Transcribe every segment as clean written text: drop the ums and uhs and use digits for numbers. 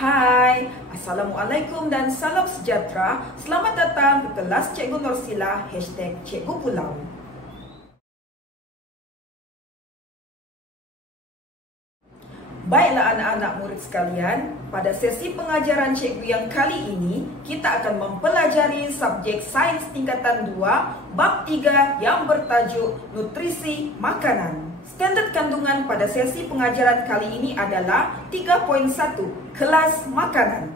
Hai, Assalamualaikum dan salam sejahtera. Selamat datang ke kelas Cikgu Norsila #Cikgu Pulau. Baiklah anak-anak murid sekalian, pada sesi pengajaran cikgu yang kali ini, kita akan mempelajari subjek Sains Tingkatan 2, Bab 3 yang bertajuk Nutrisi Makanan. Standard kandungan pada sesi pengajaran kali ini adalah 3.1, Kelas Makanan.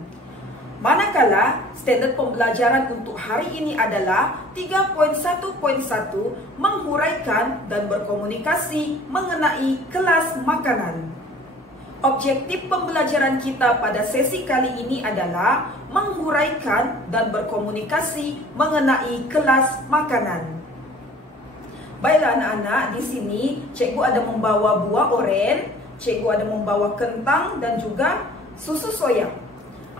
Manakala standard pembelajaran untuk hari ini adalah 3.1.1, Menghuraikan dan berkomunikasi mengenai kelas makanan. Objektif pembelajaran kita pada sesi kali ini adalah menghuraikan dan berkomunikasi mengenai kelas makanan. Baiklah anak-anak, di sini cikgu ada membawa buah oren, cikgu ada membawa kentang dan juga susu soya.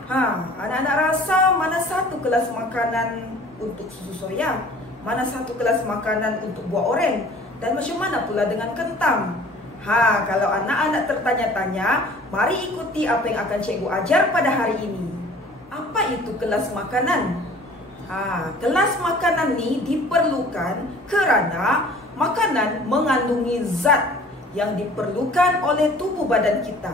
Anak-anak rasa mana satu kelas makanan untuk susu soya? Mana satu kelas makanan untuk buah oren? Dan macam mana pula dengan kentang? Kalau anak-anak tertanya-tanya, mari ikuti apa yang akan cikgu ajar pada hari ini. Apa itu kelas makanan? Kelas makanan ini diperlukan kerana makanan mengandungi zat yang diperlukan oleh tubuh badan kita.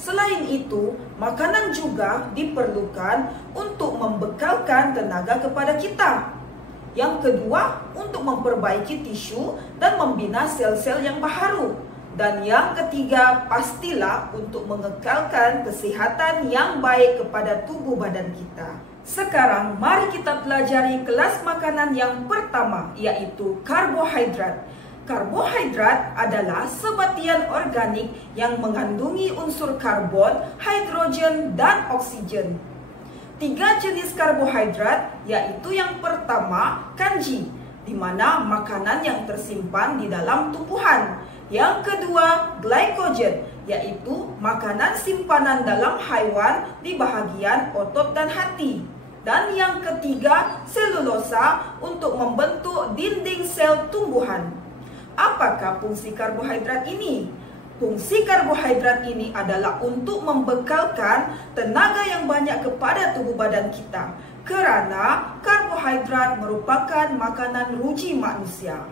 Selain itu, makanan juga diperlukan untuk membekalkan tenaga kepada kita. Yang kedua, untuk memperbaiki tisu dan membina sel-sel yang baharu. Dan yang ketiga, pastilah untuk mengekalkan kesihatan yang baik kepada tubuh badan kita. Sekarang, mari kita pelajari kelas makanan yang pertama, yaitu karbohidrat. Karbohidrat adalah sebatian organik yang mengandungi unsur karbon, hidrogen, dan oksigen. 3 jenis karbohidrat, yaitu yang pertama, kanji, di mana makanan yang tersimpan di dalam tumbuhan. Yang kedua, glycogen, yaitu makanan simpanan dalam haiwan di bahagian otot dan hati. Dan yang ketiga, selulosa untuk membentuk dinding sel tumbuhan. Apakah fungsi karbohidrat ini? Fungsi karbohidrat ini adalah untuk membekalkan tenaga yang banyak kepada tubuh badan kita. Kerana karbohidrat merupakan makanan ruji manusia.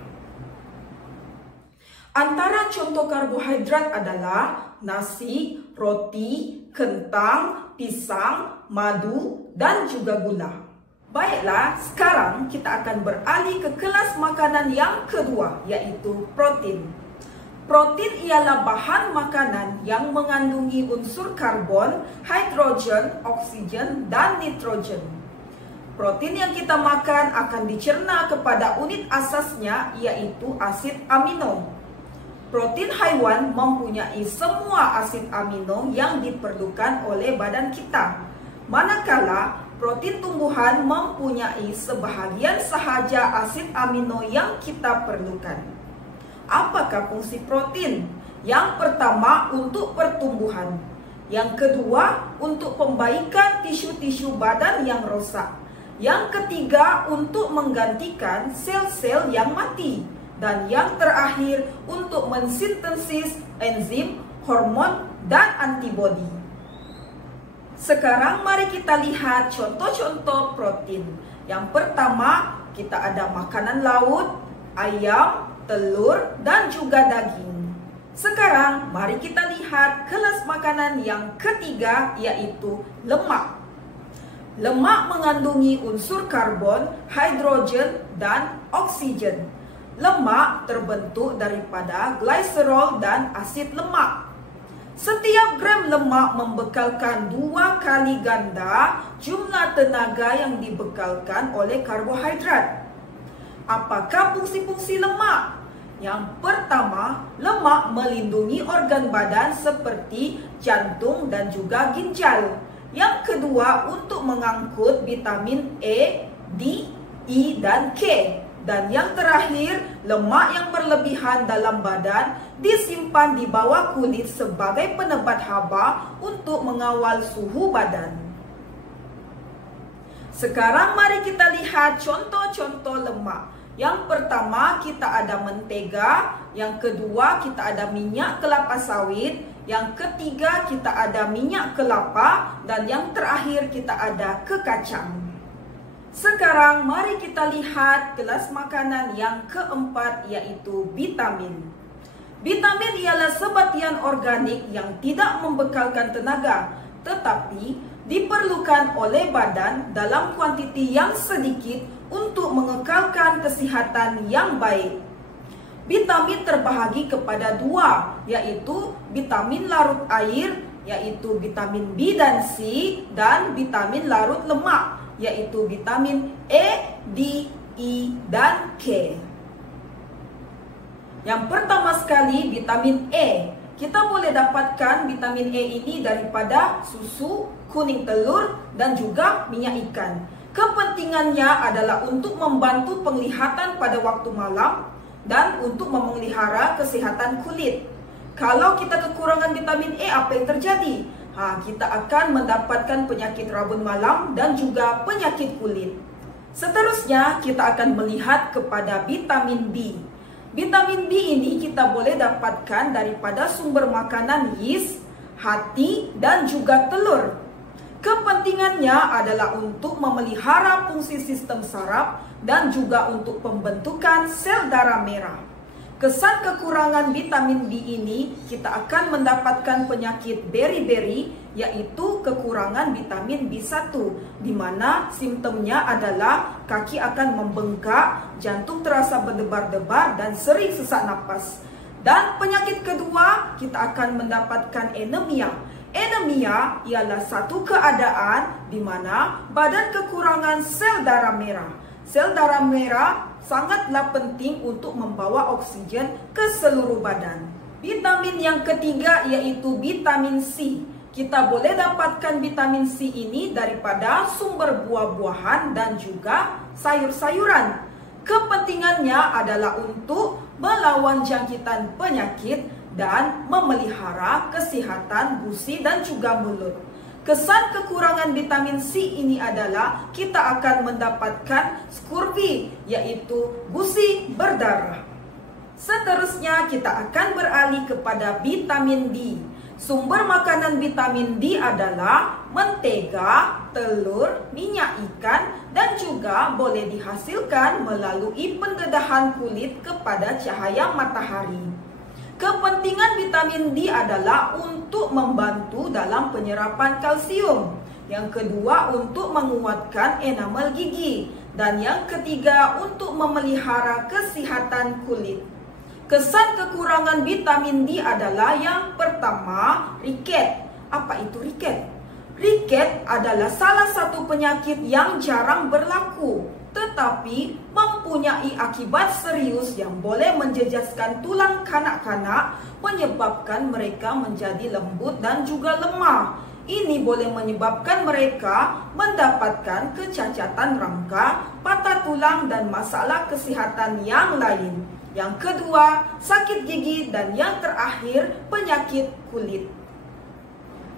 Antara contoh karbohidrat adalah nasi, roti, kentang, pisang, madu, dan juga gula. Baiklah, sekarang kita akan beralih ke kelas makanan yang kedua, yaitu protein. Protein ialah bahan makanan yang mengandungi unsur karbon, hidrogen, oksigen, dan nitrogen. Protein yang kita makan akan dicerna kepada unit asasnya, yaitu asid amino. Protein haiwan mempunyai semua asid amino yang diperlukan oleh badan kita. Manakala protein tumbuhan mempunyai sebahagian sahaja asid amino yang kita perlukan. Apakah fungsi protein? Yang pertama, untuk pertumbuhan. Yang kedua, untuk pembaikan tisu-tisu badan yang rosak. Yang ketiga, untuk menggantikan sel-sel yang mati. Dan yang terakhir, untuk mensintesis enzim, hormon, dan antibodi. Sekarang mari kita lihat contoh-contoh protein. Yang pertama, kita ada makanan laut, ayam, telur, dan juga daging. Sekarang mari kita lihat kelas makanan yang ketiga, yaitu lemak. Lemak mengandungi unsur karbon, hidrogen, dan oksigen. Lemak terbentuk daripada gliserol dan asid lemak. Setiap gram lemak membekalkan 2 kali ganda jumlah tenaga yang dibekalkan oleh karbohidrat. Apakah fungsi-fungsi lemak? Yang pertama, lemak melindungi organ badan seperti jantung dan juga ginjal. Yang kedua, untuk mengangkut vitamin E, D, E, dan K. Dan yang terakhir, lemak yang berlebihan dalam badan disimpan di bawah kulit sebagai penebat haba untuk mengawal suhu badan. Sekarang mari kita lihat contoh-contoh lemak. Yang pertama kita ada mentega, yang kedua kita ada minyak kelapa sawit, yang ketiga kita ada minyak kelapa, dan yang terakhir kita ada kekacang. Sekarang mari kita lihat kelas makanan yang keempat, yaitu vitamin. Vitamin ialah sebatian organik yang tidak membekalkan tenaga, tetapi diperlukan oleh badan dalam kuantiti yang sedikit untuk mengekalkan kesihatan yang baik. Vitamin terbahagi kepada dua, yaitu vitamin larut air, yaitu vitamin B dan C, dan vitamin larut lemak, yaitu vitamin E, D, E, dan K. Yang pertama sekali, vitamin E. Kita boleh dapatkan vitamin E ini daripada susu, kuning telur, dan juga minyak ikan. Kepentingannya adalah untuk membantu penglihatan pada waktu malam dan untuk memelihara kesehatan kulit. Kalau kita kekurangan vitamin E, apa yang terjadi? Kita akan mendapatkan penyakit rabun malam dan juga penyakit kulit. Seterusnya, kita akan melihat kepada vitamin B. Vitamin B ini kita boleh dapatkan daripada sumber makanan yeast, hati, dan juga telur. Kepentingannya adalah untuk memelihara fungsi sistem saraf dan juga untuk pembentukan sel darah merah. Kesan kekurangan vitamin B ini, kita akan mendapatkan penyakit beri-beri, yaitu kekurangan vitamin B1, di mana simptomnya adalah kaki akan membengkak, jantung terasa berdebar-debar, dan sering sesak napas. Dan penyakit kedua, kita akan mendapatkan anemia. Anemia ialah satu keadaan di mana badan kekurangan sel darah merah. Sel darah merah sangatlah penting untuk membawa oksigen ke seluruh badan. Vitamin yang ketiga yaitu vitamin C. Kita boleh dapatkan vitamin C ini daripada sumber buah-buahan dan juga sayur-sayuran. Kepentingannya adalah untuk melawan jangkitan penyakit dan memelihara kesehatan gusi dan juga mulut. Kesan kekurangan vitamin C ini adalah kita akan mendapatkan scurvy, yaitu gusi berdarah. Seterusnya kita akan beralih kepada vitamin D. Sumber makanan vitamin D adalah mentega, telur, minyak ikan, dan juga boleh dihasilkan melalui pendedahan kulit kepada cahaya matahari. Kepentingan vitamin D adalah untuk membantu dalam penyerapan kalsium. Yang kedua, untuk menguatkan enamel gigi. Dan yang ketiga, untuk memelihara kesehatan kulit. Kesan kekurangan vitamin D adalah yang pertama, riket. Apa itu riket? Riket adalah salah satu penyakit yang jarang berlaku, tetapi mempunyai akibat serius yang boleh menjejaskan tulang kanak-kanak, menyebabkan mereka menjadi lembut dan juga lemah. Ini boleh menyebabkan mereka mendapatkan kecacatan rangka, patah tulang, dan masalah kesihatan yang lain. Yang kedua, sakit gigi, dan yang terakhir, penyakit kulit.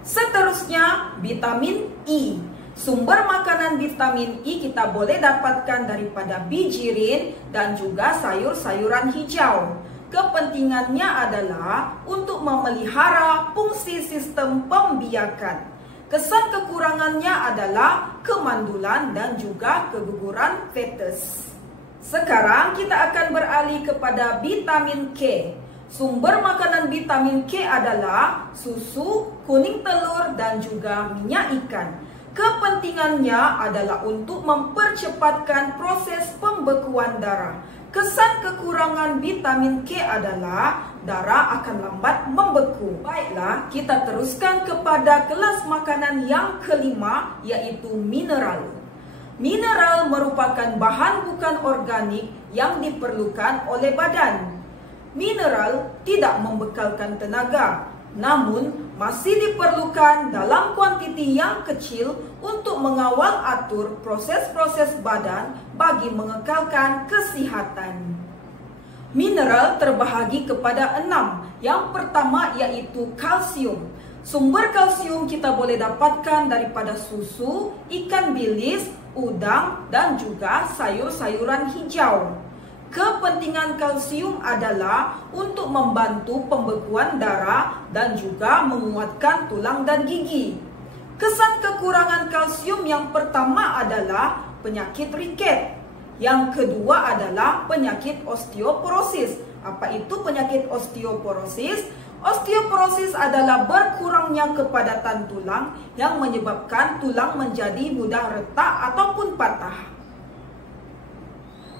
Seterusnya, vitamin E. Sumber makanan vitamin E kita boleh dapatkan daripada bijirin dan juga sayur-sayuran hijau. Kepentingannya adalah untuk memelihara fungsi sistem pembiakan. Kesan kekurangannya adalah kemandulan dan juga keguguran fetus. Sekarang kita akan beralih kepada vitamin K. Sumber makanan vitamin K adalah susu, kuning telur, dan juga minyak ikan. Kepentingannya adalah untuk mempercepatkan proses pembekuan darah. Kesan kekurangan vitamin K adalah darah akan lambat membeku. Baiklah, kita teruskan kepada kelas makanan yang kelima, yaitu mineral. Mineral merupakan bahan bukan organik yang diperlukan oleh badan. Mineral tidak membekalkan tenaga, namun masih diperlukan dalam kuantiti yang kecil untuk mengawal atur proses-proses badan bagi mengekalkan kesehatan. Mineral terbahagi kepada 6. Yang pertama yaitu kalsium. Sumber kalsium kita boleh dapatkan daripada susu, ikan bilis, udang, dan juga sayur-sayuran hijau. Kepentingan kalsium adalah untuk membantu pembekuan darah dan juga menguatkan tulang dan gigi. Kesan kekurangan kalsium yang pertama adalah penyakit riket. Yang kedua adalah penyakit osteoporosis. Apa itu penyakit osteoporosis? Osteoporosis adalah berkurangnya kepadatan tulang yang menyebabkan tulang menjadi mudah retak ataupun patah.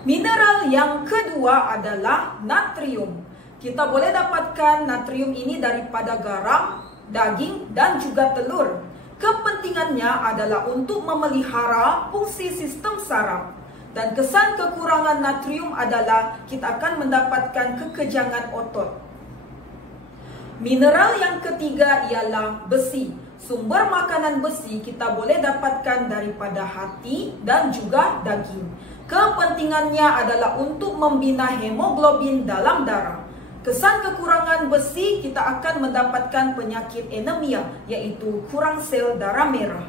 Mineral yang kedua adalah natrium. Kita boleh dapatkan natrium ini daripada garam, daging, dan juga telur. Kepentingannya adalah untuk memelihara fungsi sistem saraf. Dan kesan kekurangan natrium adalah kita akan mendapatkan kekejangan otot. Mineral yang ketiga ialah besi. Sumber makanan besi kita boleh dapatkan daripada hati dan juga daging. Kepentingannya adalah untuk membina hemoglobin dalam darah. Kesan kekurangan besi kita akan mendapatkan penyakit anemia, yaitu kurang sel darah merah.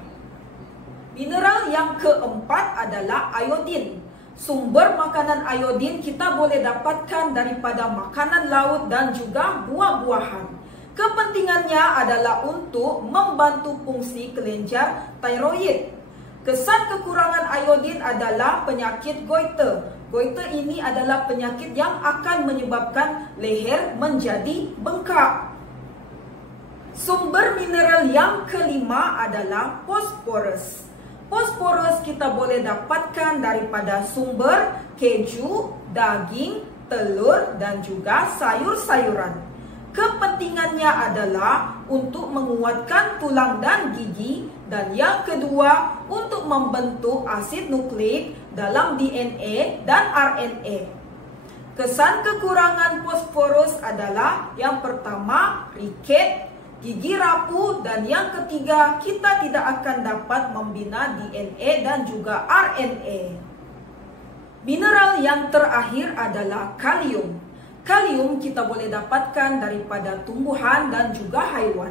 Mineral yang keempat adalah iodin. Sumber makanan iodin kita boleh dapatkan daripada makanan laut dan juga buah-buahan. Kepentingannya adalah untuk membantu fungsi kelenjar tiroid. Kesan kekurangan iodin adalah penyakit goiter. Goiter ini adalah penyakit yang akan menyebabkan leher menjadi bengkak. Sumber mineral yang kelima adalah fosforus. Fosforus kita boleh dapatkan daripada sumber keju, daging, telur, dan juga sayur-sayuran. Kepentingannya adalah untuk menguatkan tulang dan gigi, dan yang kedua untuk membentuk asid nukleik dalam DNA dan RNA. Kesan kekurangan fosforus adalah yang pertama riket, gigi rapuh, dan yang ketiga kita tidak akan dapat membina DNA dan juga RNA. Mineral yang terakhir adalah kalium. Kalium kita boleh dapatkan daripada tumbuhan dan juga haiwan.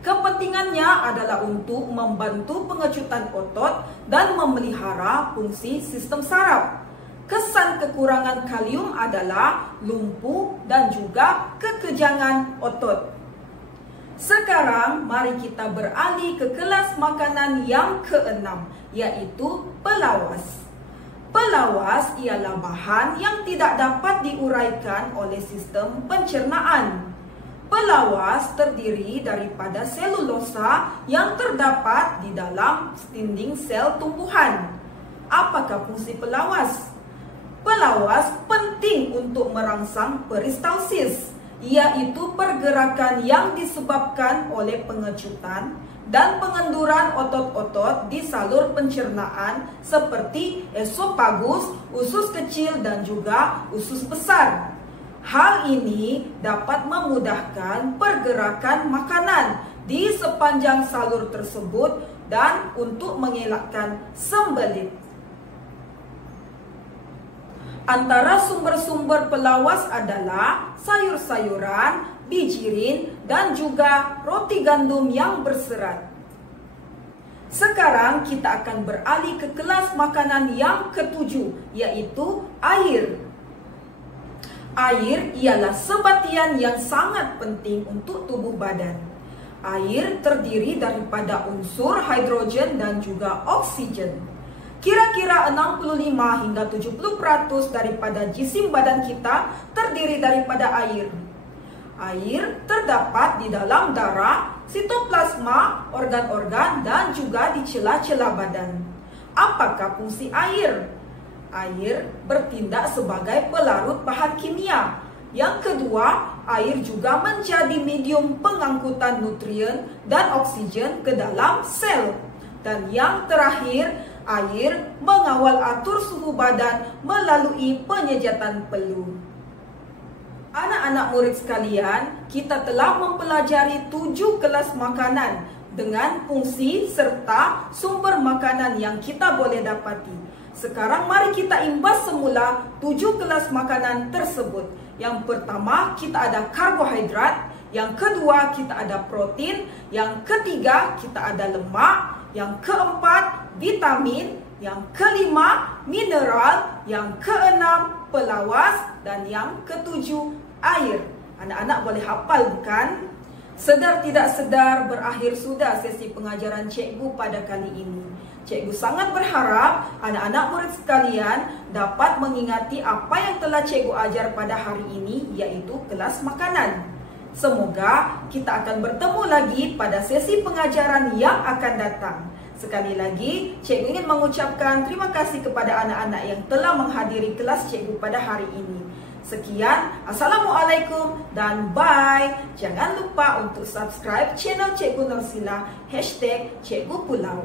Kepentingannya adalah untuk membantu pengecutan otot dan memelihara fungsi sistem saraf. Kesan kekurangan kalium adalah lumpuh dan juga kekejangan otot. Sekarang mari kita beralih ke kelas makanan yang keenam, yaitu pelawas. Pelawas ialah bahan yang tidak dapat diuraikan oleh sistem pencernaan. Pelawas terdiri daripada selulosa yang terdapat di dalam dinding sel tumbuhan. Apakah fungsi pelawas? Pelawas penting untuk merangsang peristalsis, yaitu pergerakan yang disebabkan oleh pengecutan dan pengenduran otot-otot di salur pencernaan seperti esofagus, usus kecil, dan juga usus besar. Hal ini dapat memudahkan pergerakan makanan di sepanjang salur tersebut dan untuk mengelakkan sembelit. Antara sumber-sumber pelawas adalah sayur-sayuran, bijirin, dan juga roti gandum yang berserat. Sekarang kita akan beralih ke kelas makanan yang ketujuh, yaitu air. Air ialah sebatian yang sangat penting untuk tubuh badan. Air terdiri daripada unsur hidrogen dan juga oksigen. Kira-kira 65 hingga 70% daripada jisim badan kita terdiri daripada air. Air terdapat di dalam darah, sitoplasma, organ-organ, dan juga di celah-celah badan. Apakah fungsi air? Air bertindak sebagai pelarut bahan kimia. Yang kedua, air juga menjadi medium pengangkutan nutrien dan oksigen ke dalam sel. Dan yang terakhir, air mengawal atur suhu badan melalui penyejatan peluh. Anak-anak murid sekalian, kita telah mempelajari 7 kelas makanan dengan fungsi serta sumber makanan yang kita boleh dapati. Sekarang mari kita imbas semula 7 kelas makanan tersebut. Yang pertama kita ada karbohidrat, yang kedua kita ada protein, yang ketiga kita ada lemak, yang keempat vitamin, yang kelima mineral, yang keenam pelawas, dan yang ketujuh air. Anak-anak boleh hafal bukan? Sedar tidak sedar berakhir sudah sesi pengajaran cikgu pada kali ini. Cikgu sangat berharap anak-anak murid sekalian dapat mengingati apa yang telah cikgu ajar pada hari ini, yaitu kelas makanan. Semoga kita akan bertemu lagi pada sesi pengajaran yang akan datang. Sekali lagi, cikgu ingin mengucapkan terima kasih kepada anak-anak yang telah menghadiri kelas cikgu pada hari ini. Sekian, Assalamualaikum dan bye. Jangan lupa untuk subscribe channel Cikgu Nursila #Cikgu Pulau.